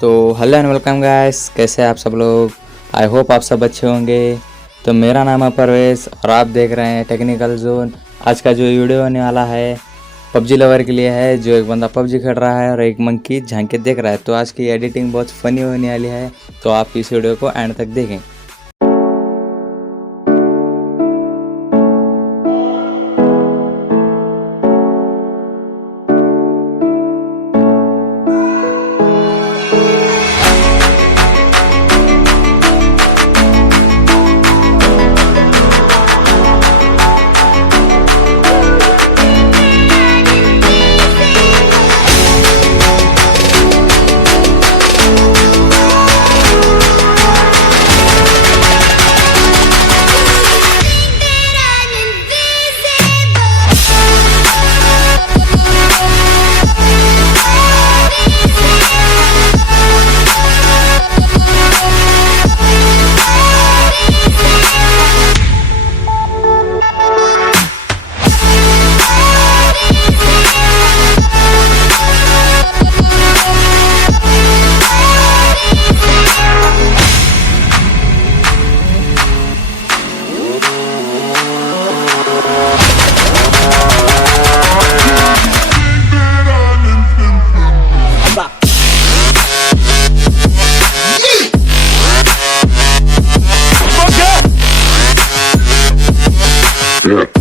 तो hello and welcome guys, कैसे हैं आप सब लोग। आई होप आप सब अच्छे होंगे। तो मेरा नाम है परवेज और आप देख रहे हैं टेक्निकल जोन। आज का जो वीडियो होने वाला है पबजी लवर के लिए है, जो एक बंदा पबजी खेल रहा है और एक मंकी झांक के देख रहा है। तो आज की एडिटिंग बहुत फनी होने वाली है, तो आप इस वीडियो को एंड तक देखें। Yeah.